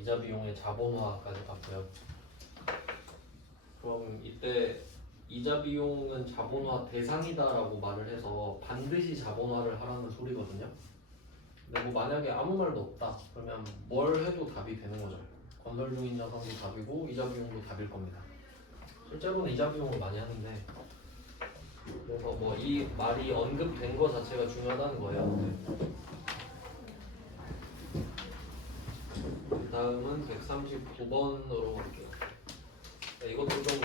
이자 비용의 자본화까지 봤고요. 그럼 이때 이자 비용은 자본화 대상이다라고 말을 해서 반드시 자본화를 하라는 소리거든요. 근데 뭐 만약에 아무 말도 없다 그러면 뭘 해도 답이 되는 거죠. 건설 중인 자산도 답이고 이자 비용도 답일 겁니다. 실제로는 이자 비용을 많이 하는데, 그래서 뭐 이 말이 언급된 거 자체가 중요하다는 거예요. 다음은 139번으로 갈게요. 이것도 좀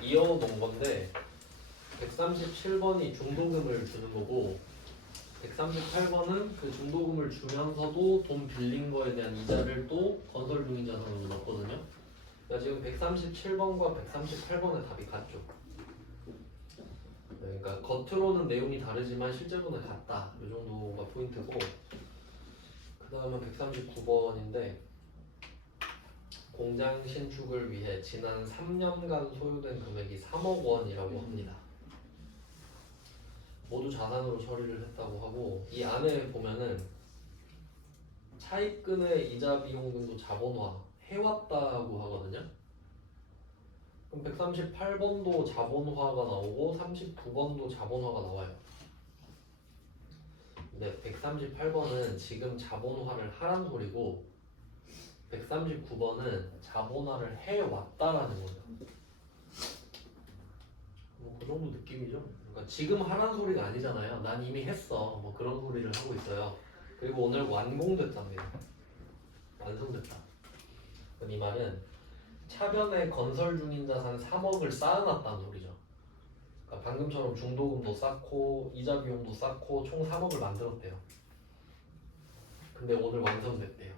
이어놓은 건데 137번이 중도금을 주는 거고 138번은 그 중도금을 주면서도 돈 빌린 거에 대한 이자를 또 건설 중인 자산으로 넣었거든요. 그러니까 지금 137번과 138번의 답이 같죠. 그러니까 겉으로는 내용이 다르지만 실제로는 같다. 이 정도가 포인트고, 그 다음은 139번인데 공장 신축을 위해 지난 3년간 소요된 금액이 3억 원이라고 합니다. 모두 자산으로 처리를 했다고 하고, 이 안에 보면은 차입금의 이자 비용 등도 자본화 해왔다고 하거든요. 그럼 138번도 자본화가 나오고 39번도 자본화가 나와요. 근데 138번은 지금 자본화를 하란 소리고 139번은 자본화를 해왔다라는 거죠. 뭐 그 정도 느낌이죠. 그러니까 지금 하란 소리가 아니잖아요. 난 이미 했어. 뭐 그런 소리를 하고 있어요. 그리고 오늘 완공됐답니다. 완성됐다. 이 말은 차변에 건설 중인 자산 3억을 쌓아놨다는 소리죠. 그러니까 방금처럼 중도금도 쌓고 이자 비용도 쌓고 총 3억을 만들었대요. 근데 오늘 완성됐대요.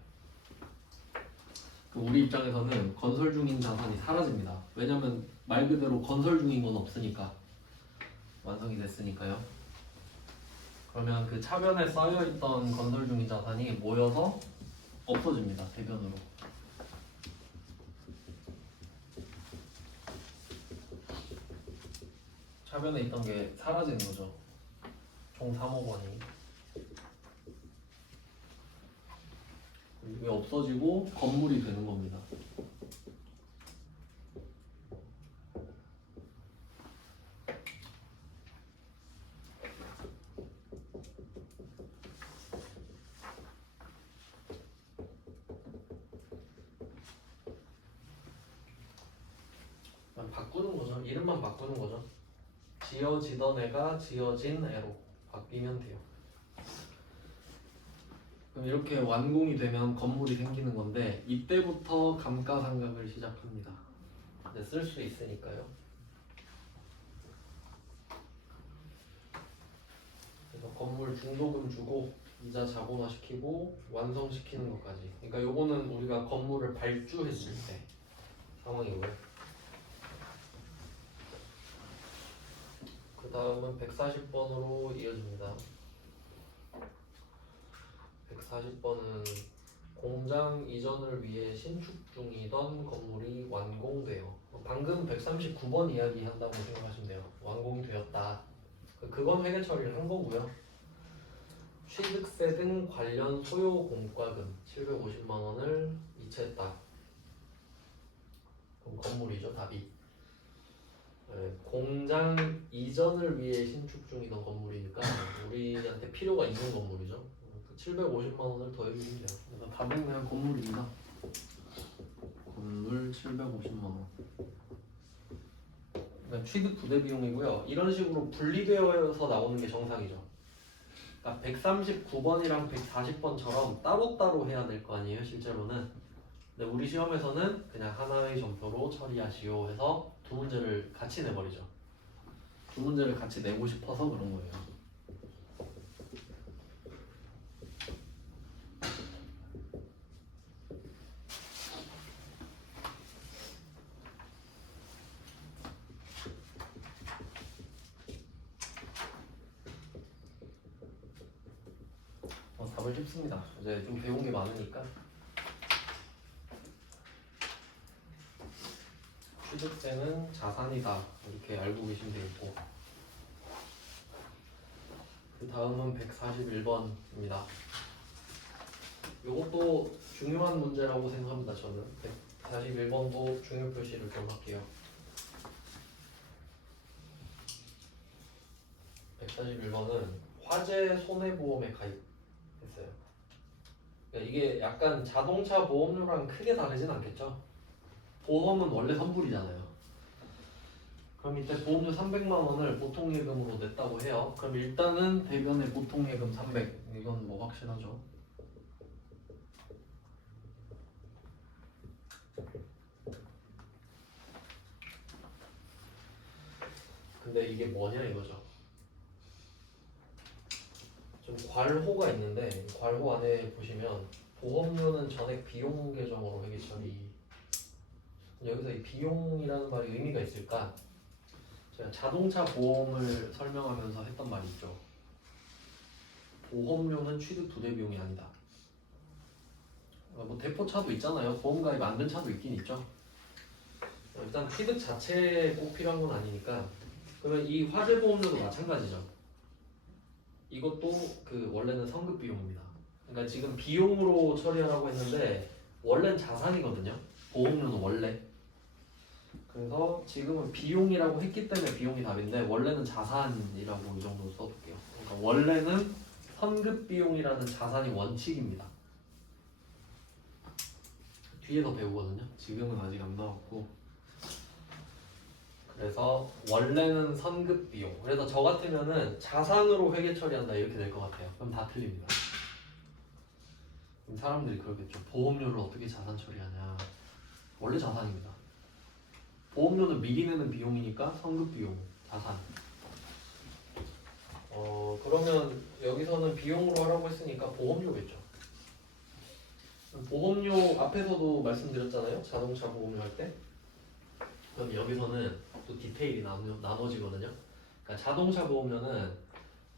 우리 입장에서는 건설 중인 자산이 사라집니다. 왜냐면 말 그대로 건설 중인 건 없으니까, 완성이 됐으니까요. 그러면 그 차변에 쌓여있던 건설 중인 자산이 모여서 없어집니다. 대변으로. 차변에 있던 게 사라지는 거죠. 총 3억 원이. 이게 없어지고 건물이 되는 겁니다. 그냥 바꾸는 거죠. 이름만 바꾸는 거죠. 지어지던 애가 지어진 애로 바뀌면 돼요. 그럼 이렇게 완공이 되면 건물이 생기는 건데 이때부터 감가상각을 시작합니다. 쓸 수 있으니까요. 그래서 건물 중도금 주고 이자 자본화 시키고 완성시키는 것까지. 그러니까 요거는 우리가 건물을 발주했을 때 상황이고요. 그 다음은 140번으로 이어집니다. 140번은 공장 이전을 위해 신축 중이던 건물이 완공돼요. 방금 139번 이야기 한다고 생각하시면 돼요. 완공이 되었다. 그건 회계 처리를 한 거고요. 취득세 등 관련 소요 공과금 750만 원을 이체했다. 그럼 건물이죠, 답이. 네, 공장 이전을 위해 신축 중이던 건물이니까 우리한테 필요가 있는 건물이죠. 750만 원을 더해주시면 돼요. 그래서 답은 그냥 건물입니다. 건물 750만 원. 그러니까 취득 부대 비용이고요. 이런 식으로 분리되어서 나오는 게 정상이죠. 그러니까 139번이랑 140번처럼 따로따로 해야 될 거 아니에요, 실제로는. 근데 우리 시험에서는 그냥 하나의 점표로 처리하시오 해서 두 문제를 같이 내버리죠. 두 문제를 같이 내고 싶어서 그런 거예요. 답을 쉽습니다. 이제 좀 배운 게 많으니까. 취득세는 자산이다 이렇게 알고 계시면 되겠고, 그 다음은 141번입니다. 요것도 중요한 문제라고 생각합니다. 저는 141번도 중요 표시를 좀 할게요. 141번은 화재 손해보험에 가입했어요. 그러니까 이게 약간 자동차 보험료랑 크게 다르진 않겠죠? 보험은 원래 선불이잖아요. 그럼 이때 보험료 300만 원을 보통예금으로 냈다고 해요. 그럼 일단은 대변에 보통예금 300. 이건 뭐 확실하죠? 근데 이게 뭐냐 이거죠. 좀 괄호가 있는데 괄호 안에 보시면 보험료는 전액 비용 계정으로 회계 처리. 여기서 이 비용이라는 말이 의미가 있을까? 제가 자동차 보험을 설명하면서 했던 말이 있죠. 보험료는 취득 부대 비용이 아니다. 뭐 대포차도 있잖아요. 보험가입 안 된 차도 있긴 있죠. 일단 취득 자체에 꼭 필요한 건 아니니까. 그러면 이 화재 보험료도 마찬가지죠. 이것도 그 원래는 성급 비용입니다. 그러니까 지금 비용으로 처리하라고 했는데 원래는 자산이거든요. 보험료는 원래. 그래서 지금은 비용이라고 했기 때문에 비용이 답인데 원래는 자산이라고 이 정도 써둘게요. 그러니까 원래는 선급 비용이라는 자산이 원칙입니다. 뒤에서 배우거든요. 지금은 아직 안 나왔고. 그래서 원래는 선급 비용. 그래서 저 같으면은 자산으로 회계 처리한다 이렇게 될 것 같아요. 그럼 다 틀립니다. 그럼 사람들이 그러겠죠. 보험료를 어떻게 자산 처리하냐. 원래 자산입니다. 보험료는 미리 내는 비용이니까 선급 비용, 자산. 그러면 여기서는 비용으로 하라고 했으니까 보험료겠죠. 보험료 앞에서도 말씀드렸잖아요. 자동차 보험료 할 때. 그럼 여기서는 또 디테일이 나눠지거든요. 그러니까 자동차 보험료는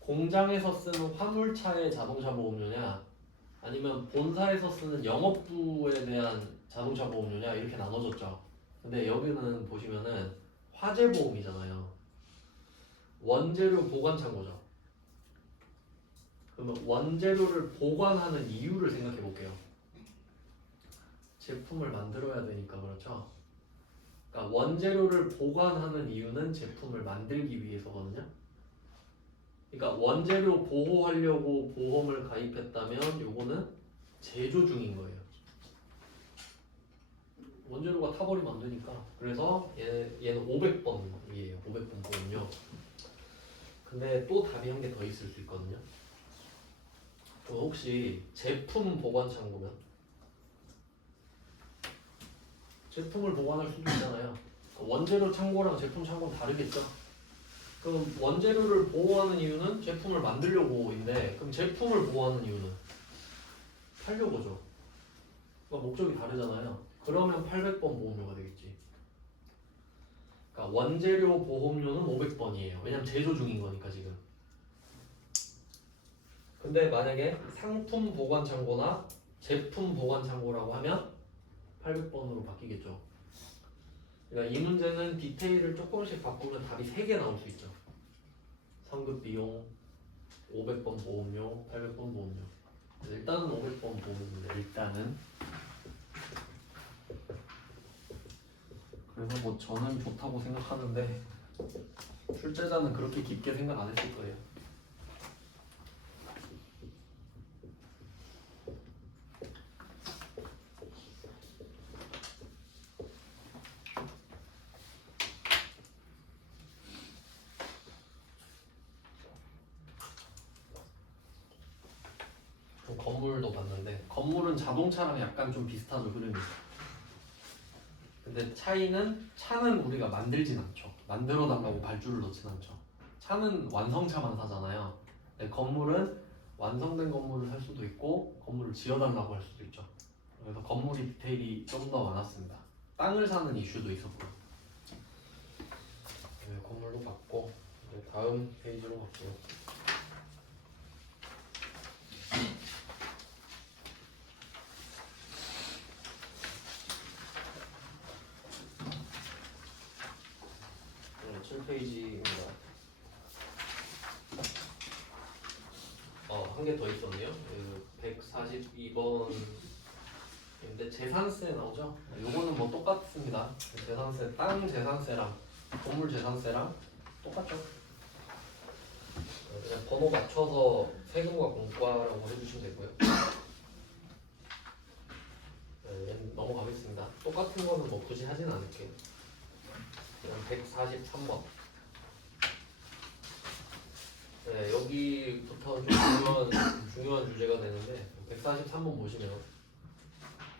공장에서 쓰는 화물차의 자동차 보험료냐 아니면 본사에서 쓰는 영업부에 대한 자동차 보험료냐 이렇게 나눠졌죠. 근데 여기는 보시면은 화재 보험이잖아요. 원재료 보관 창고죠. 그러면 원재료를 보관하는 이유를 생각해 볼게요. 제품을 만들어야 되니까 그렇죠. 그러니까 원재료를 보관하는 이유는 제품을 만들기 위해서거든요. 그러니까 원재료 보호하려고 보험을 가입했다면 요거는 제조 중인 거예요. 원재료가 타버리면 안 되니까. 그래서 얘는 500번이에요. 500번 보험료. 근데 또 답이 한 개 더 있을 수 있거든요. 혹시 제품 보관 창고면 제품을 보관할 수도 있잖아요. 원재료 창고랑 제품 창고는 다르겠죠? 그럼 원재료를 보호하는 이유는 제품을 만들려고인데 그럼 제품을 보호하는 이유는 팔려고죠. 그러니까 목적이 다르잖아요. 그러면 800번 보험료가 되겠지. 그러니까 원재료 보험료는 500번이에요. 왜냐면 제조 중인 거니까 지금. 근데 만약에 상품 보관 창고나 제품 보관 창고라고 하면 800번으로 바뀌겠죠. 그러니까 이 문제는 디테일을 조금씩 바꾸면 답이 3개 나올 수 있죠. 성급 비용, 500번 보험료, 800번 보험료. 일단은 500번 보험료입니다. 일단은. 그래서 뭐 저는 좋다고 생각하는데 출제자는 그렇게 깊게 생각 안 했을 거예요. 건물도 봤는데 건물은 자동차랑 약간 좀 비슷하죠 흐름이. 근데 차는 우리가 만들진 않죠. 만들어 달라고 발주를 넣진 않죠. 차는 완성차만 사잖아요. 근데 건물은 완성된 건물을 살 수도 있고 건물을 지어달라고 할 수도 있죠. 그래서 건물이 디테일이 좀 더 많았습니다. 땅을 사는 이슈도 있었고. 네, 건물도 봤고 이제 다음 페이지로 갈게요. 네, 7페이지입니다. 한 개 더 있었네요. 142번 근데 재산세 나오죠? 요거는 뭐 똑같습니다. 재산세, 땅 재산세랑 건물 재산세랑 똑같죠? 그냥 번호 맞춰서 세금과 공과라고 해주시면 되고요. 네, 넘어가겠습니다. 똑같은 거는 뭐 굳이 하진 않을게요. 그냥 143번. 네, 여기부터 좀 중요한 주제가 되는데 143번 보시면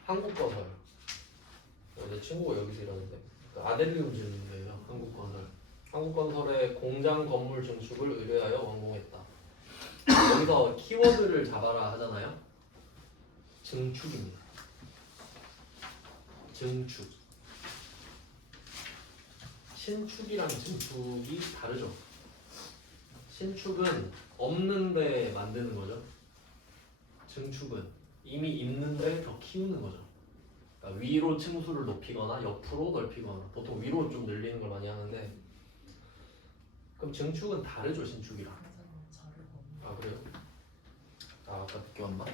한국건설. 내 친구가 여기서 일하는데 아델리움 질문이에요. 한국건설. 한국건설의 공장 건물 증축을 의뢰하여 완공했다. 여기서 키워드를 잡아라 하잖아요. 증축입니다. 증축. 신축이랑 증축이 다르죠. 신축은 없는데 만드는 거죠. 증축은 이미 있는데 더 키우는 거죠. 그러니까 위로 층수를 높이거나 옆으로 넓히거나 보통 위로 좀 늘리는 걸 많이 하는데 그럼 증축은 다르죠 신축이랑. 아 그래요? 아 아까 늦게 왔나?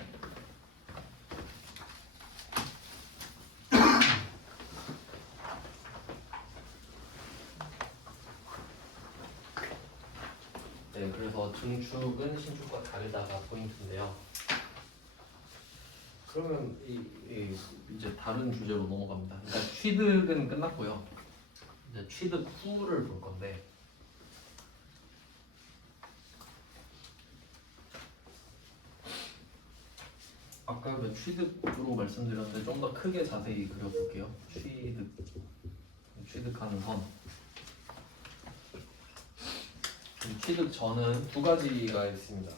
네 그래서 증축은 신축과 다르다가 포인트인데요. 그러면 이제 다른 주제로 넘어갑니다. 그러니까 취득은 끝났고요. 이제 취득 후를 볼 건데 아까 그 취득으로 말씀드렸는데 좀 더 크게 자세히 그려볼게요. 취득하는 선. 취득 전은 두 가지가 있습니다.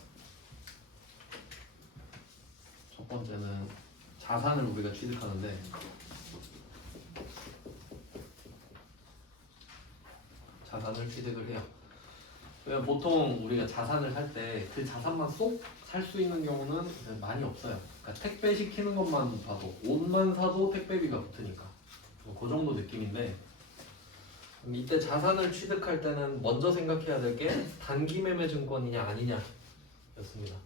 첫 번째는 자산을 우리가 취득하는데 자산을 취득을 해요. 그러면 보통 우리가 자산을 살 때 그 자산만 쏙 살 수 있는 경우는 많이 없어요. 그러니까 택배 시키는 것만 봐도 옷만 사도 택배비가 붙으니까 그 정도 느낌인데 이때 자산을 취득할 때는 먼저 생각해야 될 게 단기 매매 증권이냐 아니냐 였습니다.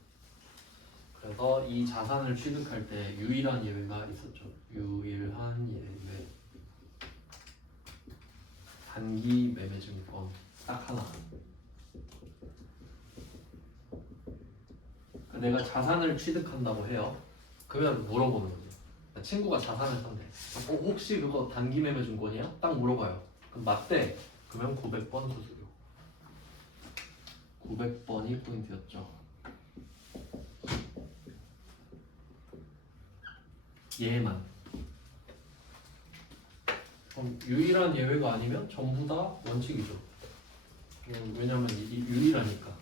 그래서 이 자산을 취득할 때 유일한 예외가 있었죠. 유일한 예외 단기 매매 증권 딱 하나. 내가 자산을 취득한다고 해요. 그러면 물어보는 거죠. 친구가 자산을 산대. 혹시 그거 단기 매매 증권이야? 딱 물어봐요. 그럼 맞대. 그러면 900번 수수료. 900번이 포인트였죠. 얘만. 그럼 유일한 예외가 아니면 전부 다 원칙이죠. 왜냐면 이 유일하니까.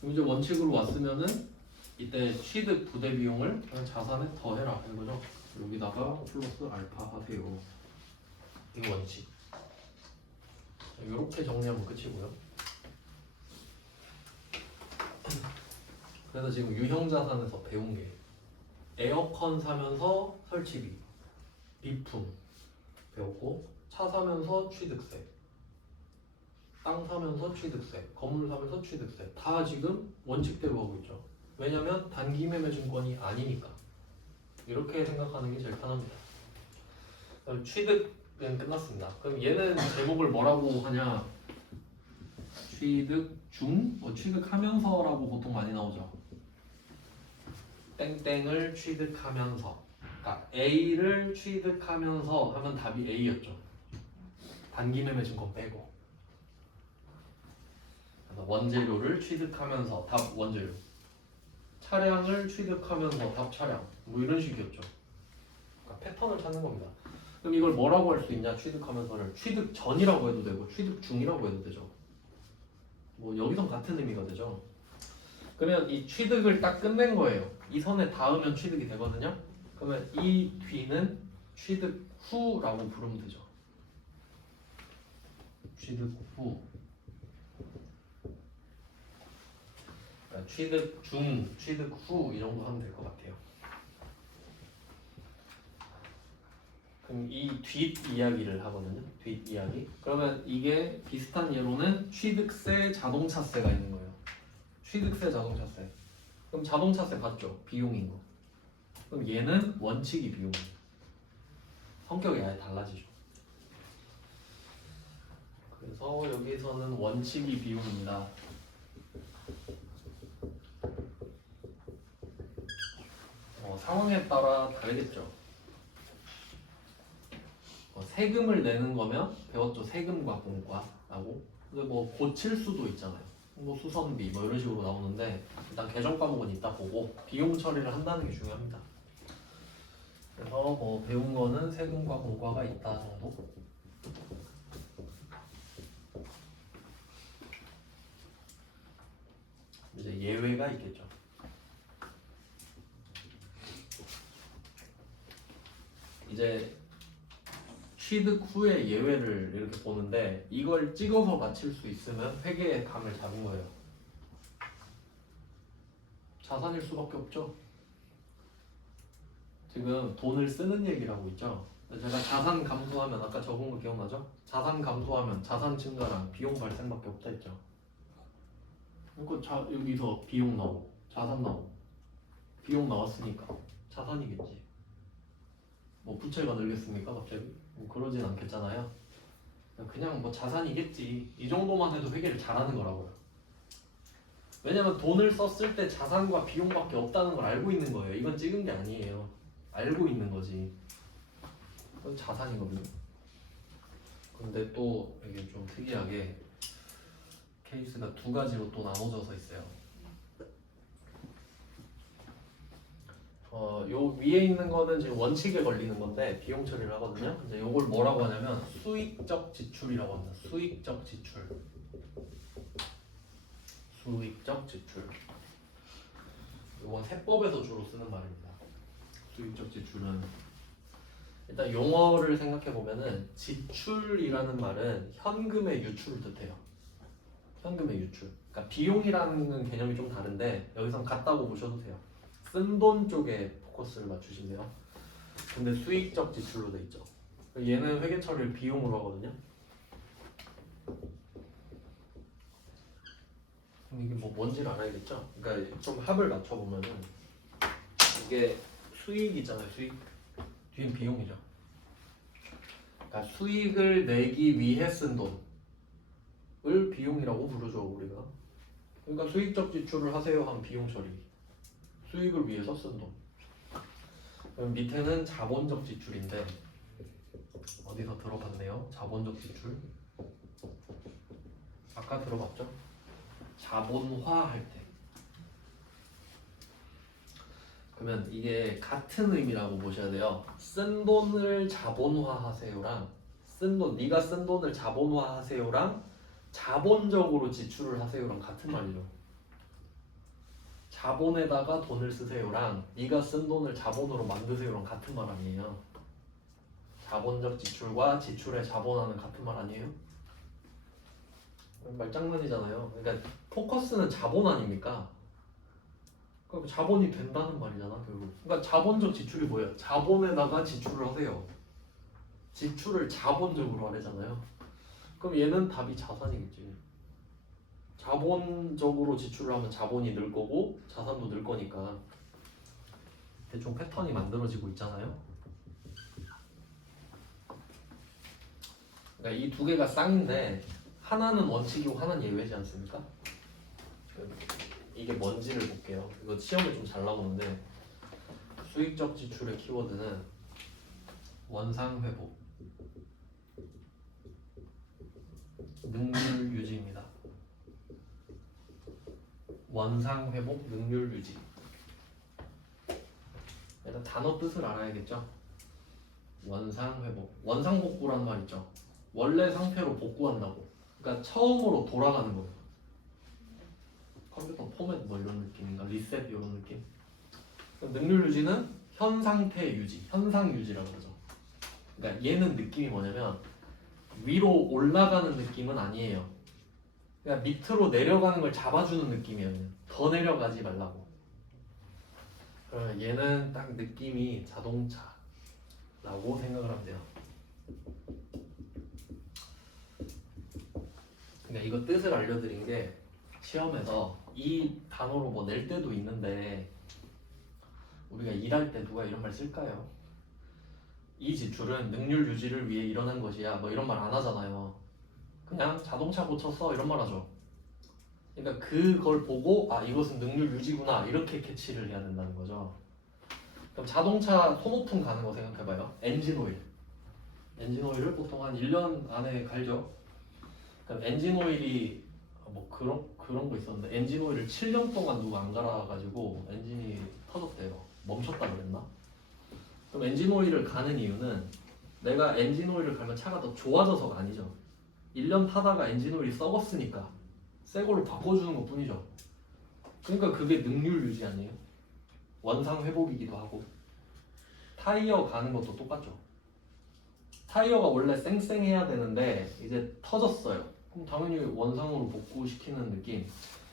그럼 이제 원칙으로 왔으면은 이때 취득 부대 비용을 그냥 자산에 더해라 이거죠. 여기다가 플러스 알파 하세요. 이 원칙. 이렇게 정리하면 끝이고요. 그래서 지금 유형자산에서 배운 게 에어컨 사면서 설치비, 비품 배웠고 차 사면서 취득세, 땅 사면서 취득세, 건물 사면서 취득세 다 지금 원칙대로 하고 있죠. 왜냐면 단기 매매 증권이 아니니까. 이렇게 생각하는 게 제일 편합니다. 그럼 취득은 끝났습니다. 그럼 얘는 제목을 뭐라고 하냐? 취득 중? 뭐 취득하면서라고 보통 많이 나오죠. 땡땡을 취득하면서. 그러니까 A를 취득하면서 하면 답이 A였죠. 단기 매매 증권 빼고. 그래서 원재료를 취득하면서 답 원재료. 차량을 취득하면서 답 차량. 뭐 이런 식이었죠. 그러니까 패턴을 찾는 겁니다. 그럼 이걸 뭐라고 할 수 있냐? 취득하면서를 취득 전이라고 해도 되고 취득 중이라고 해도 되죠. 뭐 여기선 같은 의미가 되죠. 그러면 이 취득을 딱 끝낸 거예요. 이 선에 닿으면 취득이 되거든요. 그러면 이 뒤는 취득 후라고 부르면 되죠. 취득 후. 그러니까 취득 중, 취득 후 이 정도 하면 될 것 같아요. 그럼 이 뒷 이야기를 하거든요. 뒷 이야기. 그러면 이게 비슷한 예로는 취득세, 자동차세가 있는 거예요. 취득세, 자동차세. 그럼 자동차세 봤죠? 비용인 거. 그럼 얘는 원칙이 비용. 성격이 아예 달라지죠. 그래서 여기서는 원칙이 비용입니다. 상황에 따라 다르겠죠. 세금을 내는 거면 배웠죠. 세금과 공과라고. 근데 뭐 고칠 수도 있잖아요. 뭐 수선비 뭐 이런 식으로 나오는데 일단 개정 과목은 이따 보고 비용 처리를 한다는 게 중요합니다. 그래서 뭐 배운 거는 세금과 공과가 있다 정도. 이제 예외가 있겠죠. 이제 취득 후에 예외를 이렇게 보는데 이걸 찍어서 맞힐 수 있으면 회계의 감을 잡은 거예요. 자산일 수밖에 없죠. 지금 돈을 쓰는 얘기를 하고 있죠. 제가 자산 감소하면 아까 적은 거 기억나죠? 자산 감소하면 자산 증가랑 비용 발생밖에 없다 했죠. 그러니까 여기서 비용 나오고 자산 나오고 비용 나왔으니까 자산이겠지. 뭐 부채가 늘겠습니까 갑자기? 뭐 그러진 않겠잖아요. 그냥 뭐 자산이겠지. 이 정도만 해도 회계를 잘하는 거라고요. 왜냐면 돈을 썼을 때 자산과 비용밖에 없다는 걸 알고 있는 거예요. 이건 찍은 게 아니에요. 알고 있는 거지. 그건 자산이거든요. 근데 또 이게 좀 특이하게 케이스가 두 가지로 또 나눠져서 있어요. 요 위에 있는 거는 지금 원칙에 걸리는 건데 비용 처리를 하거든요. 이제 요걸 뭐라고 하냐면 수익적 지출이라고 합니다. 수익적 지출. 수익적 지출. 이건 세법에서 주로 쓰는 말입니다. 수익적 지출은 일단 용어를 생각해 보면은 지출이라는 말은 현금의 유출을 뜻해요. 현금의 유출. 그러니까 비용이라는 개념이 좀 다른데 여기선 같다고 보셔도 돼요. 쓴 돈 쪽에 포커스를 맞추시면 돼요. 근데 수익적 지출로 돼 있죠. 얘는 회계 처리를 비용으로 하거든요. 그럼 이게 뭐 뭔지를 알아야겠죠? 그러니까 좀 합을 맞춰 보면은 이게 수익 있잖아요. 수익 뒤엔 비용이죠. 그러니까 수익을 내기 위해 쓴 돈을 비용이라고 부르죠 우리가. 그러니까 수익적 지출을 하세요 하면 비용 처리. 수익을 위해서 쓴 돈. 그럼 밑에는 자본적 지출인데 어디서 들어봤네요? 자본적 지출. 아까 들어봤죠? 자본화할 때. 그러면 이게 같은 의미라고 보셔야 돼요. 쓴 돈을 자본화하세요랑 쓴 돈, 네가 쓴 돈을 자본화하세요랑 자본적으로 지출을 하세요랑 같은 말이죠. 자본에다가 돈을 쓰세요랑 네가 쓴 돈을 자본으로 만드세요랑 같은 말 아니에요. 자본적 지출과 지출의 자본화는 같은 말 아니에요? 말장난이잖아요. 그러니까 포커스는 자본 아닙니까? 그럼 자본이 된다는 말이잖아 결국. 그러니까 자본적 지출이 뭐예요? 자본에다가 지출을 하세요. 지출을 자본적으로 하래잖아요. 그럼 얘는 답이 자산이겠지. 자본적으로 지출을 하면 자본이 늘 거고 자산도 늘 거니까 대충 패턴이 만들어지고 있잖아요. 그러니까 이 두 개가 쌍인데 하나는 원칙이고 하나는 예외지 않습니까? 이게 뭔지를 볼게요. 이거 시험에 좀 잘 나오는데 수익적 지출의 키워드는 원상회복, 능률 유지입니다. 원상회복, 능률 유지. 일단 단어 뜻을 알아야겠죠. 원상회복, 원상복구라는 말 있죠. 원래 상태로 복구한다고. 그러니까 처음으로 돌아가는 거예요. 컴퓨터 포맷 뭐 이런 느낌인가? 리셋 이런 느낌? 능률 유지는 현 상태 유지, 현상 유지라고 그러죠. 그러니까 얘는 느낌이 뭐냐면 위로 올라가는 느낌은 아니에요. 그냥 밑으로 내려가는 걸 잡아주는 느낌이에요. 더 내려가지 말라고. 그러면 얘는 딱 느낌이 자동차라고 생각을 하면 돼요. 그러니까 이거 뜻을 알려드린 게 시험에서 이 단어로 뭐 낼 때도 있는데 우리가 일할 때 누가 이런 말 쓸까요? 이 지출은 능률 유지를 위해 일어난 것이야. 뭐 이런 말 안 하잖아요. 그냥 자동차 고쳤어 이런 말 하죠. 그러니까 그걸 보고 아 이것은 능률 유지구나 이렇게 캐치를 해야 된다는 거죠. 그럼 자동차 소모품 가는 거 생각해봐요. 엔진 오일. 엔진 오일을 보통 한 1년 안에 갈죠. 그럼 엔진 오일이 뭐 그런 거 있었는데 엔진 오일을 7년 동안 누가 안 갈아가지고 엔진이 터졌대요. 멈췄다 그랬나? 그럼 엔진 오일을 가는 이유는 내가 엔진 오일을 갈면 차가 더 좋아져서가 아니죠. 1년 타다가 엔진 오일이 썩었으니까 새 걸로 바꿔주는 것 뿐이죠. 그러니까 그게 능률 유지 아니에요? 원상 회복이기도 하고. 타이어 가는 것도 똑같죠. 타이어가 원래 쌩쌩해야 되는데 이제 터졌어요. 그럼 당연히 원상으로 복구시키는 느낌.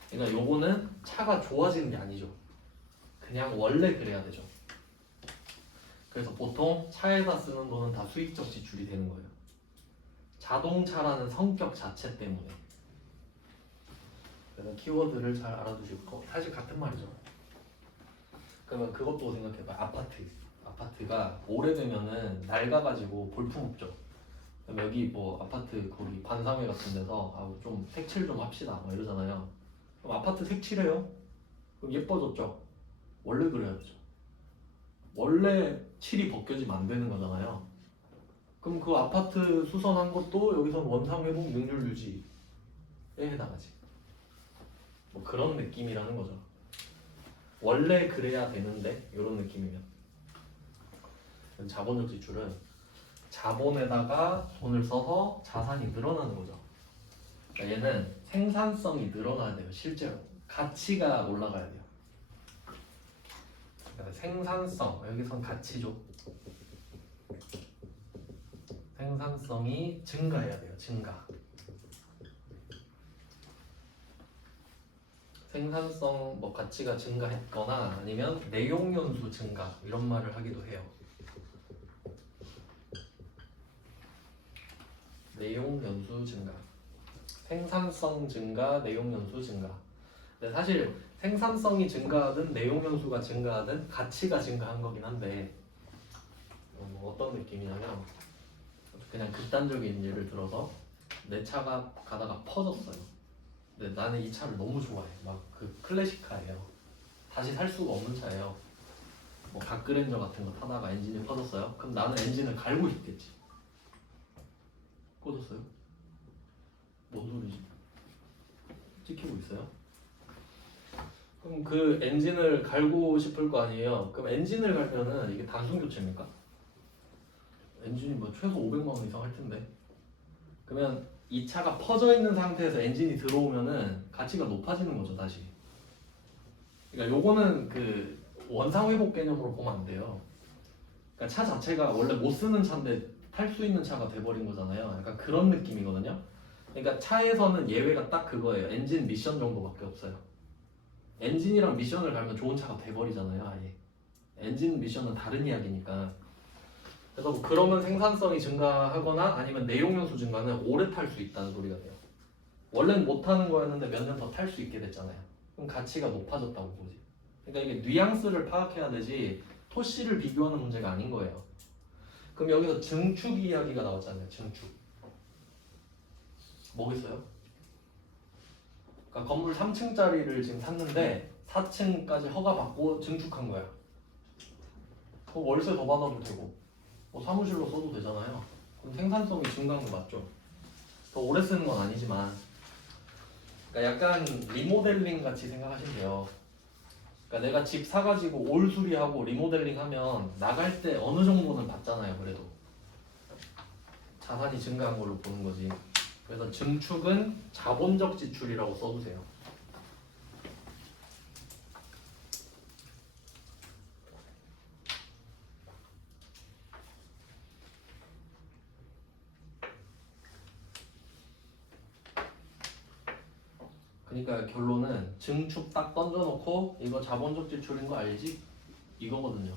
그러니까 요거는 차가 좋아지는 게 아니죠. 그냥 원래 그래야 되죠. 그래서 보통 차에다 쓰는 돈은 다 수익적 지출이 되는 거예요. 자동차라는 성격 자체 때문에. 그래서 키워드를 잘 알아두실 거. 사실 같은 말이죠. 그러면 그것도 생각해봐. 아파트가 오래되면은 낡아가지고 볼품없죠. 그럼 여기 뭐 아파트 거기 반사회 같은 데서 좀 색칠 좀 합시다 막 이러잖아요. 그럼 아파트 색칠해요. 그럼 예뻐졌죠. 원래 그래야 되죠. 원래 칠이 벗겨지면 안 되는 거잖아요. 그럼 그 아파트 수선한 것도 여기선 원상 회복 능률 유지에 해당하지. 뭐 그런 느낌이라는 거죠. 원래 그래야 되는데 이런 느낌이면. 자본적 지출은 자본에다가 돈을 써서 자산이 늘어나는 거죠. 그러니까 얘는 생산성이 늘어나야 돼요. 실제로 가치가 올라가야 돼요. 그러니까 생산성 여기선 가치죠. 생산성이 증가해야 돼요. 증가. 생산성 뭐 가치가 증가했거나 아니면 내용 연수 증가 이런 말을 하기도 해요. 내용 연수 증가. 생산성 증가, 내용 연수 증가. 근데 사실 생산성이 증가하든 내용 연수가 증가하든 가치가 증가한 거긴 한데 뭐 어떤 느낌이냐면 그냥 극단적인 예를 들어서 내 차가 가다가 퍼졌어요. 근데 나는 이 차를 너무 좋아해. 막 그 클래식카예요. 다시 살 수가 없는 차예요. 뭐 갓그랜저 같은 거 타다가 엔진이 퍼졌어요. 그럼 나는 엔진을 갈고 싶겠지. 꺼졌어요? 뭔 소리지? 찍히고 있어요? 그럼 그 엔진을 갈고 싶을 거 아니에요. 그럼 엔진을 갈면은 이게 단순 교체입니까? 엔진이 뭐 최소 500만 원 이상 할 텐데. 그러면 이 차가 퍼져 있는 상태에서 엔진이 들어오면은 가치가 높아지는 거죠, 다시. 그러니까 요거는 그 원상 회복 개념으로 보면 안 돼요. 그러니까 차 자체가 원래 못 쓰는 차인데 탈 수 있는 차가 돼버린 거잖아요. 약간 그런 느낌이거든요. 그러니까 차에서는 예외가 딱 그거예요. 엔진 미션 정도밖에 없어요. 엔진이랑 미션을 갈면 좋은 차가 돼버리잖아요, 아예. 엔진 미션은 다른 이야기니까. 그래서 뭐 그러면 생산성이 증가하거나 아니면 내용 연수 증가는 오래 탈 수 있다는 소리가 돼요. 원래는 못 타는 거였는데 몇 년 더 탈 수 있게 됐잖아요. 그럼 가치가 높아졌다고 보지. 그러니까 이게 뉘앙스를 파악해야 되지 토시를 비교하는 문제가 아닌 거예요. 그럼 여기서 증축 이야기가 나왔잖아요. 증축. 뭐겠어요? 그러니까 건물 3층짜리를 지금 샀는데 4층까지 허가받고 증축한 거야. 그럼 월세 더 받아도 되고 뭐 사무실로 써도 되잖아요. 그럼 생산성이 증가한 거 맞죠? 더 오래 쓰는 건 아니지만 그러니까 약간 리모델링 같이 생각하시면 돼요. 그러니까 내가 집 사가지고 올 수리하고 리모델링 하면 나갈 때 어느 정도는 받잖아요. 그래도 자산이 증가한 걸로 보는 거지. 그래서 증축은 자본적 지출이라고 써주세요. 그러니까 결론은 증축 딱 던져놓고 이거 자본적 지출인 거 알지? 이거거든요.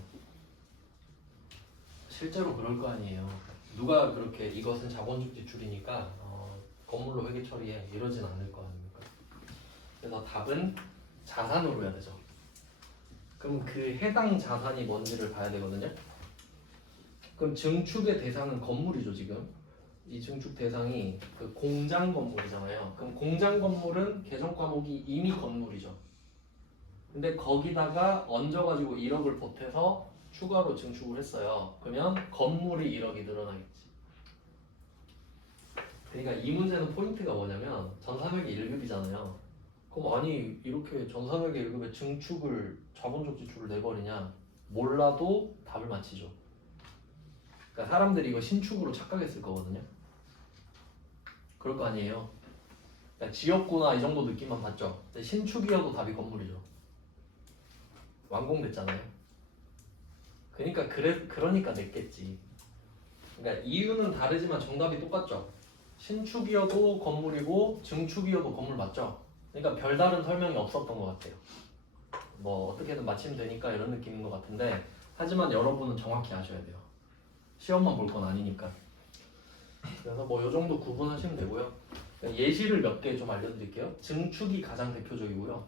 실제로 그럴 거 아니에요. 누가 그렇게 이것은 자본적 지출이니까 건물로 회계 처리해 이러진 않을 거 아닙니까? 그래서 답은 자산으로 해야 되죠. 그럼 그 해당 자산이 뭔지를 봐야 되거든요. 그럼 증축의 대상은 건물이죠 지금. 이 증축 대상이 그 공장 건물이잖아요. 그럼 공장 건물은 계정 과목이 이미 건물이죠. 근데 거기다가 얹어가지고 1억을 보태서 추가로 증축을 했어요. 그러면 건물이 1억이 늘어나겠지. 그러니까 이 문제는 포인트가 뭐냐면 전산회계 1급이잖아요. 그럼 아니 이렇게 전산회계 1급에 증축을 자본적 지출을 내버리냐? 몰라도 답을 맞히죠. 그러니까 사람들이 이거 신축으로 착각했을 거거든요. 그럴 거 아니에요. 그러니까 지역구나 이 정도 느낌만 봤죠. 근데 신축이어도 답이 건물이죠. 완공됐잖아요. 그러니까 냈겠지. 그러니까 이유는 다르지만 정답이 똑같죠. 신축이어도 건물이고 증축이어도 건물 맞죠. 그러니까 별다른 설명이 없었던 것 같아요. 뭐 어떻게든 맞히면 되니까 이런 느낌인 것 같은데 하지만 여러분은 정확히 아셔야 돼요. 시험만 볼 건 아니니까. 그래서 뭐 이 정도 구분하시면 되고요. 예시를 몇 개 좀 알려드릴게요. 증축이 가장 대표적이고요.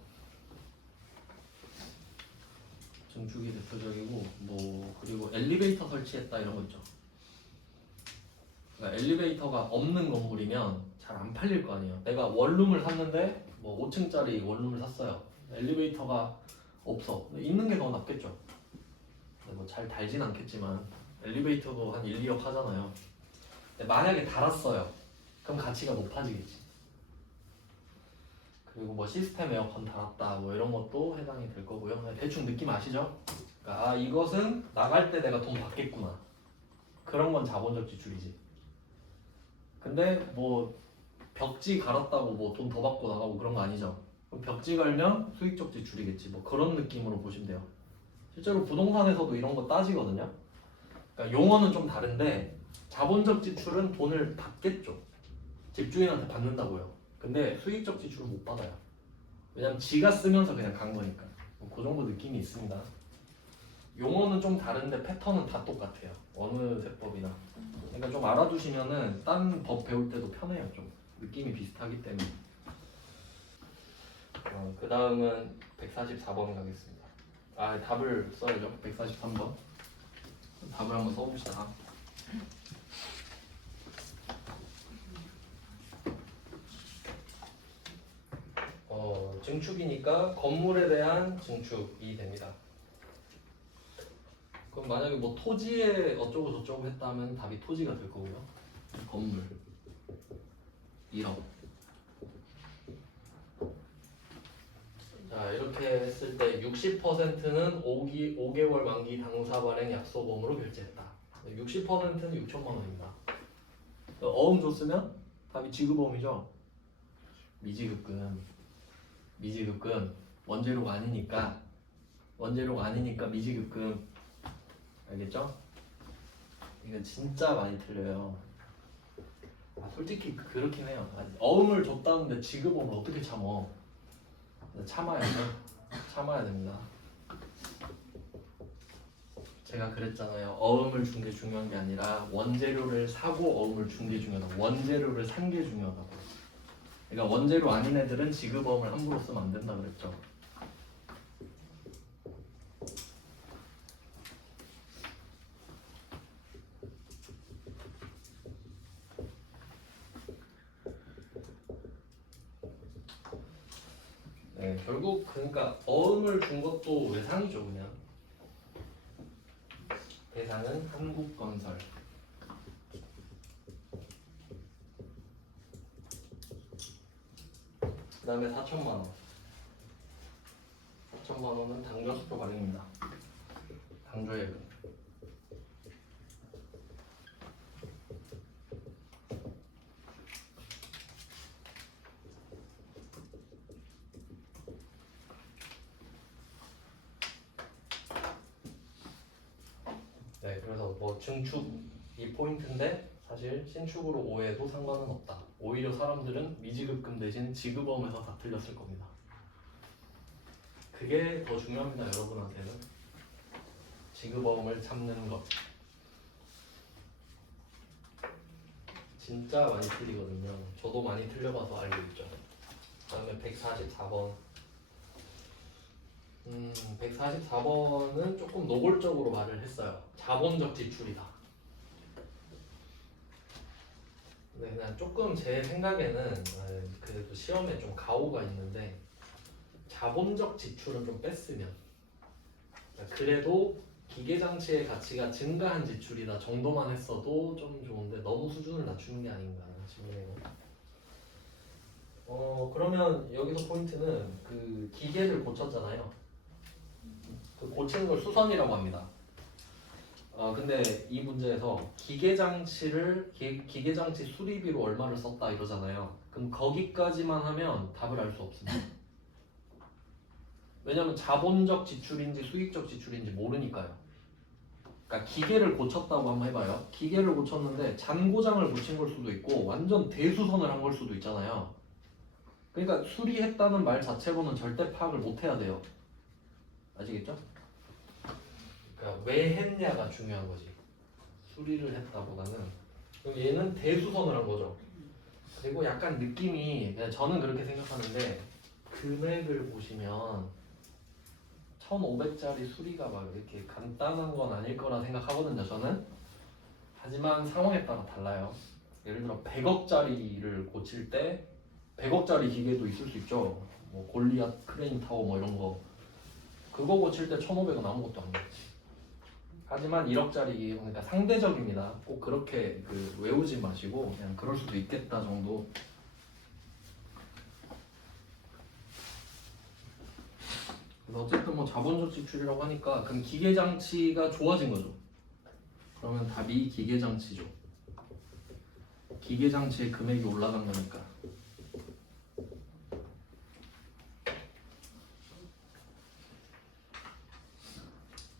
증축이 대표적이고 뭐 그리고 엘리베이터 설치했다 이런 거 있죠. 그러니까 엘리베이터가 없는 건물이면 잘 안 팔릴 거 아니에요. 내가 원룸을 샀는데 뭐 5층짜리 원룸을 샀어요. 엘리베이터가 없어. 있는 게 더 낫겠죠. 뭐 잘 달진 않겠지만 엘리베이터도 한 1, 2억 하잖아요. 근데 만약에 달았어요. 그럼 가치가 높아지겠지. 그리고 뭐 시스템 에어컨 달았다 뭐 이런 것도 해당이 될 거고요. 대충 느낌 아시죠? 그러니까 아 이것은 나갈 때 내가 돈 받겠구나. 그런 건 자본적 지출이지. 근데 뭐 벽지 갈았다고 뭐 돈 더 받고 나가고 그런 거 아니죠. 그럼 벽지 갈면 수익적 지출이겠지. 뭐 그런 느낌으로 보시면 돼요. 실제로 부동산에서도 이런 거 따지거든요. 그러니까 용어는 좀 다른데 자본적 지출은 돈을 받겠죠. 집주인한테 받는다고요. 근데 수익적 지출은 못 받아요. 왜냐면 지가 쓰면서 그냥 간 거니까. 뭐그 정도 느낌이 있습니다. 용어는 좀 다른데 패턴은 다 똑같아요. 어느 세법이나. 그러니까 좀 알아두시면은 딴 법 배울 때도 편해요. 좀 느낌이 비슷하기 때문에. 그 다음은 144번 가겠습니다. 아 답을 써야죠. 143번. 답을 한번 써봅시다. 증축이니까 건물에 대한 증축이 됩니다. 그럼 만약에 뭐 토지에 어쩌고 저쩌고 했다면 답이 토지가 될 거고요. 건물 1억. 자 이렇게 했을 때 60%는 5개월 만기 당사 발행 약소보험으로 결제했다. 60%는 6천만 원입니다. 어음 줬으면 답이 지급보험이죠. 미지급금 원재료가 아니니까 미지급금. 알겠죠? 이거 진짜 많이 틀려요. 솔직히 그렇긴 해요. 어음을 줬다는데 지급보험을 어떻게 참어? 참아야 됩니다. 제가 그랬잖아요. 어음을 준 게 중요한 게 아니라 원재료를 사고 어음을 준 게 중요하다. 원재료를 산 게 중요하다고. 그러니까 원재료 아닌 애들은 지급어음을 함부로 쓰면 안 된다 그랬죠. 네, 결국 그러니까 어음을 준 것도 외상이죠 그냥. 대상은 한국건설. 그 다음에 4천만 원. 4천만 원은 당좌수표 발행입니다. 당좌예금. 네, 그래서 뭐 증축이 포인트인데 사실 신축으로 오해도 상관은 없다. 오히려 사람들은 미지급금 대신 지급어음에서 다 틀렸을 겁니다. 그게 더 중요합니다, 여러분한테는. 지급어음을 참는 것. 진짜 많이 틀리거든요. 저도 많이 틀려봐서 알고 있죠. 그 다음에 144번. 144번은 조금 노골적으로 말을 했어요. 자본적 지출이다. 근데 그냥 조금 제 생각에는 그래도 시험에 좀 가오가 있는데 자본적 지출은 좀 뺐으면 그래도 기계장치의 가치가 증가한 지출이다 정도만 했어도 좀 좋은데 너무 수준을 낮추는 게 아닌가 싶네요. 그러면 여기서 포인트는 그 기계를 고쳤잖아요. 그 고치는 걸 수선이라고 합니다. 근데 이 문제에서 기계장치 수리비로 얼마를 썼다 이러잖아요. 그럼 거기까지만 하면 답을 알 수 없습니다. 왜냐면 자본적 지출인지 수익적 지출인지 모르니까요. 그러니까 기계를 고쳤다고 한번 해봐요. 기계를 고쳤는데 잔고장을 고친 걸 수도 있고 완전 대수선을 한 걸 수도 있잖아요. 그러니까 수리했다는 말 자체로는 절대 파악을 못 해야 돼요. 아시겠죠? 그러니까 왜 했냐가 중요한 거지. 수리를 했다보다는. 그럼 얘는 대수선을 한 거죠. 그리고 약간 느낌이 저는 그렇게 생각하는데 금액을 보시면 1500짜리 수리가 막 이렇게 간단한 건 아닐 거라 생각하거든요 저는. 하지만 상황에 따라 달라요. 예를 들어 100억짜리를 고칠 때 100억짜리 기계도 있을 수 있죠. 뭐 골리앗 크레인 타워 뭐 이런 거 그거 고칠 때 1500은 아무것도 안 돼. 하지만 1억짜리 그러니까 상대적입니다. 꼭 그렇게 외우지 마시고 그냥 그럴 수도 있겠다 정도. 그래서 어쨌든 뭐 자본적 지출이라고 하니까 그럼 기계장치가 좋아진 거죠. 그러면 답이 기계장치죠. 기계장치의 금액이 올라간 거니까.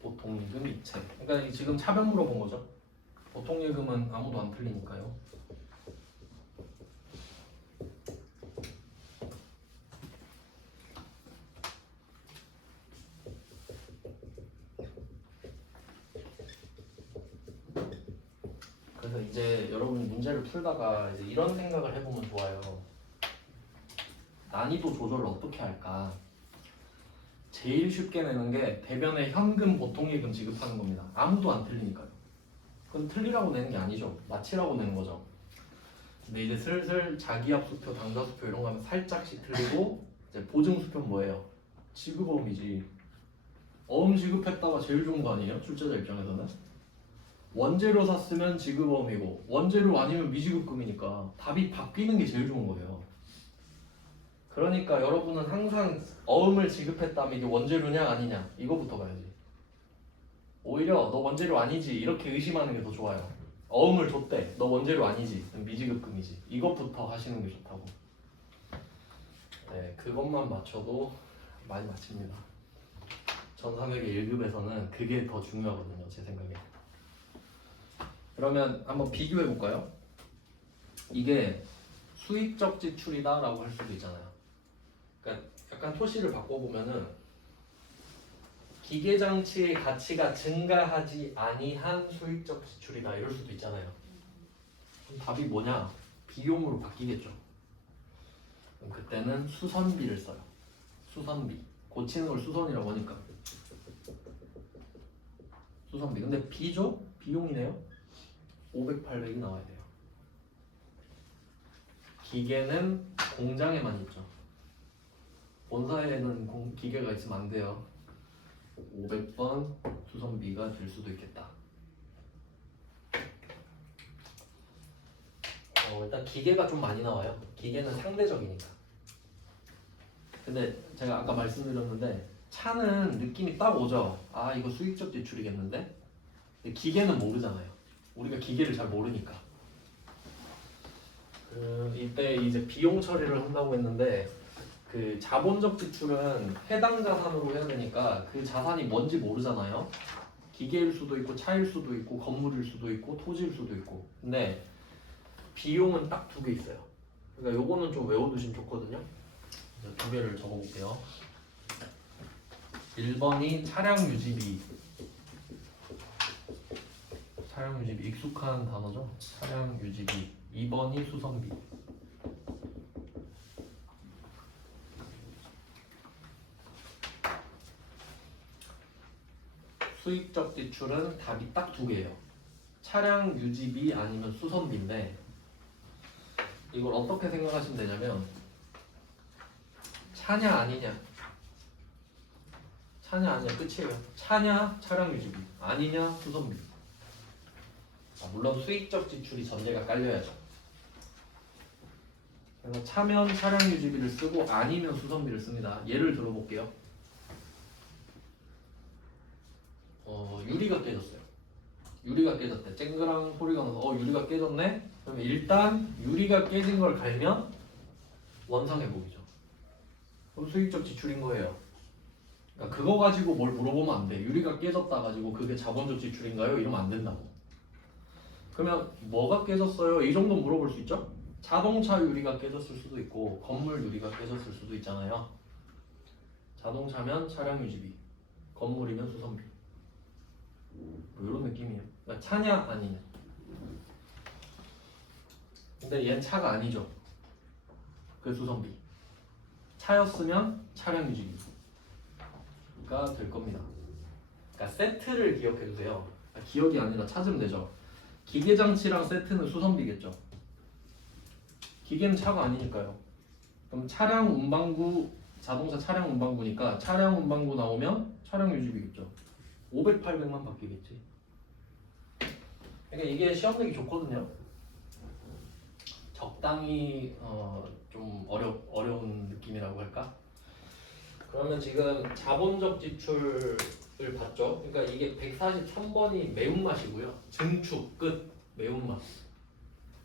보통예금 이체. 그러니까 지금 차변 물어본 거죠. 보통예금은 아무도 안 틀리니까요. 그래서 이제 여러분이 문제를 풀다가 이제 이런 생각을 해보면 좋아요. 난이도 조절을 어떻게 할까? 제일 쉽게 내는 게 대변에 현금 보통예금 지급하는 겁니다. 아무도 안 틀리니까요. 그건 틀리라고 내는 게 아니죠. 맞히라고 내는 거죠. 근데 이제 슬슬 자기합수표, 당사수표 이런 거 하면 살짝씩 틀리고 이제 보증수표는 뭐예요? 지급어음이지. 어음 지급했다가 제일 좋은 거 아니에요? 출제자 입장에서는. 원재료 샀으면 지급어음이고 원재료 아니면 미지급금이니까 답이 바뀌는 게 제일 좋은 거예요. 그러니까 여러분은 항상 어음을 지급했다면 이게 원재료냐 아니냐 이거부터 봐야지. 오히려 너 원재료 아니지 이렇게 의심하는 게 더 좋아요. 어음을 줬대. 너 원재료 아니지. 미지급금이지. 이것부터 하시는 게 좋다고. 네, 그것만 맞춰도 많이 맞춥니다. 전산회계 1급에서는 그게 더 중요하거든요. 제 생각에. 그러면 한번 비교해 볼까요? 이게 수익적 지출이다 라고 할 수도 있잖아요. 그러니까 약간 토시를 바꿔보면은 기계장치의 가치가 증가하지 아니한 수익적 지출이다 이럴 수도 있잖아요. 그럼 답이 뭐냐? 비용으로 바뀌겠죠. 그럼 그때는 수선비를 써요. 수선비. 고치는 걸 수선이라고 하니까. 수선비. 근데 비죠? 비용이네요. 500, 800이 나와야 돼요. 기계는 공장에만 있죠. 본사에는 기계가 있으면 안 돼요. 500번 수선비가 될 수도 있겠다. 일단 기계가 좀 많이 나와요. 기계는 상대적이니까. 근데 제가 아까 말씀드렸는데 차는 느낌이 딱 오죠. 아 이거 수익적 지출이겠는데? 근데 기계는 모르잖아요. 우리가 기계를 잘 모르니까. 이때 이제 비용 처리를 한다고 했는데 그 자본적 지출은 해당 자산으로 해야 되니까 그 자산이 뭔지 모르잖아요. 기계일 수도 있고 차일 수도 있고 건물일 수도 있고 토지일 수도 있고. 근데 비용은 딱 두 개 있어요. 그러니까 요거는 좀 외워두시면 좋거든요. 두 개를 적어볼게요. 1번이 차량 유지비. 차량 유지비 익숙한 단어죠. 차량 유지비. 2번이 수선비. 수익적 지출은 답이 딱 두 개예요. 차량 유지비 아니면 수선비인데 이걸 어떻게 생각하시면 되냐면 차냐 아니냐 끝이에요. 차냐 차량 유지비 아니냐 수선비. 물론 수익적 지출이 전제가 깔려야죠. 그래서 차면 차량 유지비를 쓰고 아니면 수선비를 씁니다. 예를 들어볼게요. 유리가 깨졌어요. 유리가 깨졌대. 쨍그랑 소리가 나서 유리가 깨졌네? 그러면 일단 유리가 깨진 걸 갈면 원상회복이죠. 그럼 수익적 지출인 거예요. 그러니까 그거 가지고 뭘 물어보면 안 돼. 유리가 깨졌다 가지고 그게 자본적 지출인가요? 이러면 안 된다고. 그러면 뭐가 깨졌어요? 이 정도 물어볼 수 있죠? 자동차 유리가 깨졌을 수도 있고 건물 유리가 깨졌을 수도 있잖아요. 자동차면 차량 유지비, 건물이면 수선비. 뭐 이런 느낌이에요. 그러니까 차냐 아니냐. 근데 얘는 차가 아니죠. 그 수선비. 차였으면 차량 유지비가 될 겁니다. 그러니까 세트를 기억해 주세요. 기억이 아니라 찾으면 되죠. 기계장치랑 세트는 수선비겠죠. 기계는 차가 아니니까요. 그럼 차량 운반구, 자동차 차량 운반구니까 차량 운반구 나오면 차량 유지비겠죠. 500, 800만 바뀌겠지. 그러니까 이게 시험 내기 좋거든요. 적당히 좀 어려운 느낌이라고 할까? 그러면 지금 자본적 지출을 봤죠. 그러니까 이게 143번이 매운맛이고요. 증축 끝 매운맛.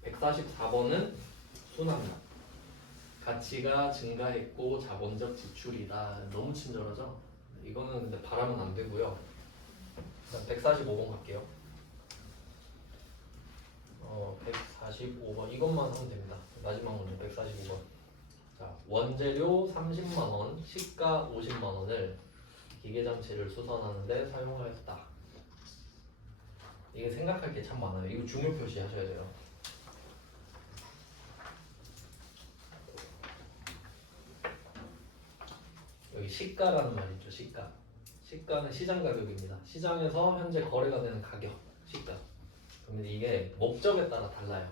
144번은 순환맛. 가치가 증가했고 자본적 지출이다. 너무 친절하죠? 이거는 근데 바라면 안 되고요. 145번 갈게요. 145번 이것만 하면 됩니다. 마지막 문제 145번. 자, 원재료 30만원, 시가 50만원을 기계장치를 수선하는데 사용하였다. 이게 생각할 게 참 많아요. 이거 중요 표시 하셔야 돼요. 여기 시가라는 말 있죠. 시가. 시가는 시장 가격입니다. 시장에서 현재 거래가 되는 가격, 시가. 그러면 이게 목적에 따라 달라요.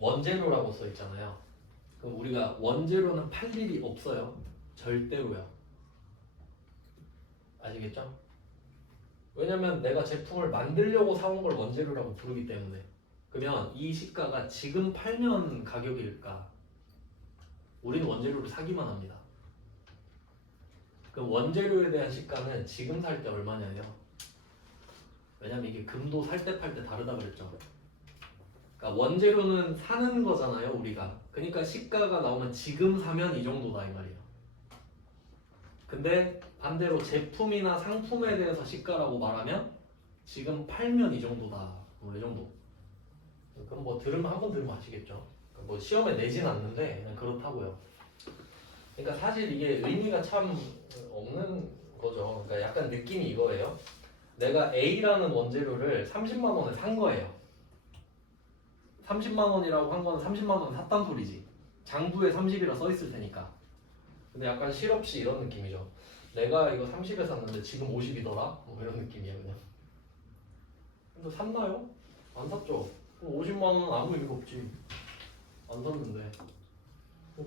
원재료라고 써 있잖아요. 그럼 우리가 원재료는 팔 일이 없어요. 절대로요. 아시겠죠? 왜냐면 내가 제품을 만들려고 사온 걸 원재료라고 부르기 때문에. 그러면 이 시가가 지금 팔면 가격일까? 우리는 원재료를 사기만 합니다. 그럼 원재료에 대한 시가는 지금 살 때 얼마냐요? 왜냐면 이게 금도 살 때 팔 때 다르다 그랬죠. 그러니까 원재료는 사는 거잖아요, 우리가. 그러니까 시가가 나오면 지금 사면 이 정도다 이 말이에요. 근데 반대로 제품이나 상품에 대해서 시가라고 말하면 지금 팔면 이 정도다. 뭐 이 정도. 그럼 뭐 들으면 한 번 들으면 아시겠죠. 뭐 시험에 내진 않는데 그냥 그렇다고요. 그러니까 사실 이게 의미가 참 없는 거죠. 그러니까 약간 느낌이 이거예요. 내가 A라는 원재료를 30만 원에 산 거예요. 30만 원이라고 한 거는 30만 원 샀단 소리지. 장부에 30이라 써 있을 테니까. 근데 약간 실없이 이런 느낌이죠. 내가 이거 30에 샀는데 지금 50이더라? 뭐 이런 느낌이에요, 그냥. 근데 샀나요? 안 샀죠. 50만 원은 아무 의미가 없지. 안 샀는데.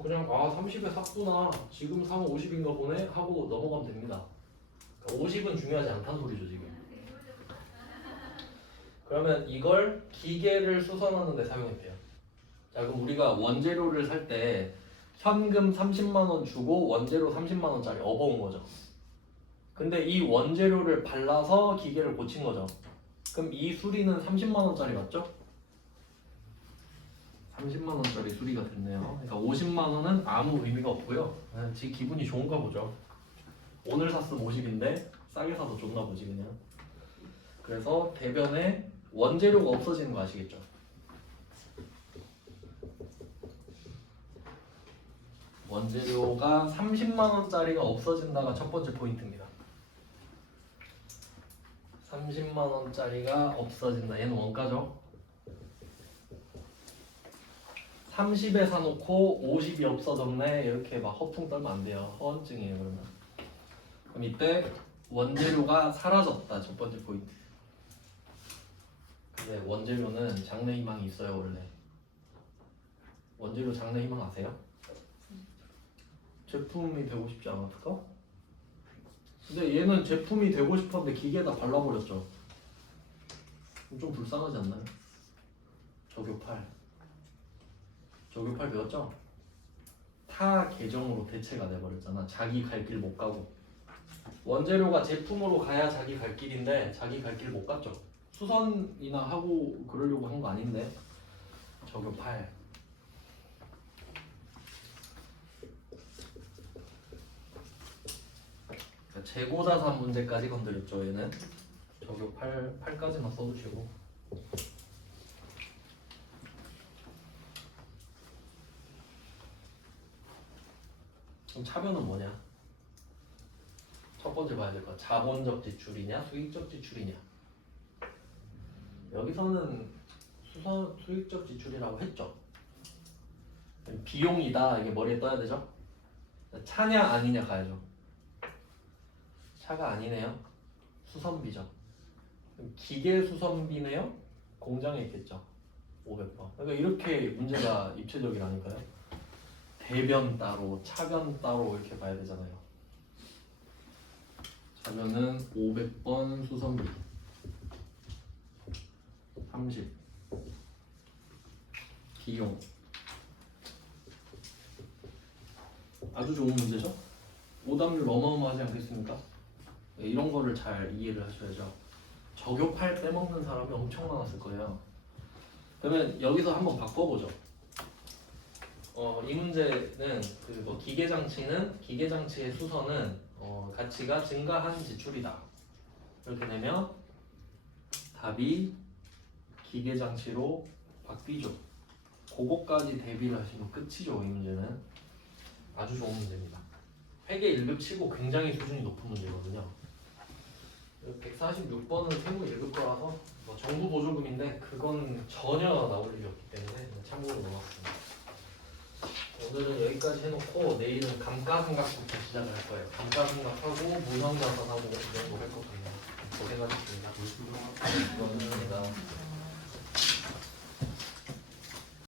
그냥 30에 샀구나. 지금 사면 50인가 보네 하고 넘어가면 됩니다. 그러니까 50은 중요하지 않다는 소리죠, 지금. 그러면 이걸 기계를 수선하는 데 사용했대요. 자, 그럼 우리가 원재료를 살 때 현금 30만 원 주고 원재료 30만 원짜리 업어온 거죠. 근데 이 원재료를 발라서 기계를 고친 거죠. 그럼 이 수리는 30만 원짜리 맞죠? 30만 원짜리 수리가 됐네요. 그러니까 50만 원은 아무 의미가 없고요. 지 기분이 좋은가 보죠. 오늘 샀으면 50인데 싸게 사서 줬나 보지 그냥. 그래서 대변에 원재료가 없어지는 거 아시겠죠? 원재료가 30만 원짜리가 없어진다가 첫 번째 포인트입니다. 30만 원짜리가 없어진다. 얘는 원가죠. 30에 사놓고 50이 없어졌네 이렇게 막 허풍 떨면 안 돼요. 허언증이에요. 그러면 그럼 이때 원재료가 사라졌다. 첫 번째 포인트. 근데 원재료는 장래 희망이 있어요 원래. 원재료 장래 희망 아세요? 제품이 되고 싶지 않았을까? 근데 얘는 제품이 되고 싶었는데 기계에다 발라버렸죠. 좀 불쌍하지 않나요? 저교팔 배웠죠? 타 계정으로 대체가 돼버렸잖아. 자기 갈 길 못 가고. 원재료가 제품으로 가야 자기 갈 길인데 자기 갈 길 못 갔죠. 수선이나 하고 그러려고 한 거 아닌데. 저교팔. 재고자산 문제까지 건드렸죠. 얘는 저교 8까지만 써주시고. 그럼 차별은 뭐냐? 첫 번째 봐야 될 거 자본적 지출이냐 수익적 지출이냐. 여기서는 수익적 지출이라고 했죠. 비용이다 이게 머리에 떠야 되죠. 차냐 아니냐 가야죠. 차가 아니네요. 수선비죠. 기계 수선비네요. 공장에 있겠죠. 500번. 그러니까 이렇게 문제가 입체적이라니까요. 대변 따로, 차변 따로 이렇게 봐야 되잖아요. 차변은 500번 수선비 30 비용. 아주 좋은 문제죠. 오답률 어마어마하지 않겠습니까? 네, 이런 거를 잘 이해를 하셔야죠. 저교팔 빼먹는 사람이 엄청 많았을 거예요. 그러면 여기서 한번 바꿔보죠. 이 문제는 그 뭐 기계장치의 수선은 가치가 증가한 지출이다. 이렇게 되면 답이 기계장치로 바뀌죠. 그거까지 대비를 하시면 끝이죠. 이 문제는 아주 좋은 문제입니다. 회계 1급 치고 굉장히 수준이 높은 문제거든요. 146번은 세무 1급 거라서 뭐 정부 보조금인데 그건 전혀 나올 일이 없기 때문에 참고로 넘어갔습니다. 오늘은 여기까지 해놓고 내일은 감가상각부터 시작을 할 거예요. 감가상각하고 무상자산하고 이 정도 할 것 같네요. 고생하셨습니다. 고맙습니다.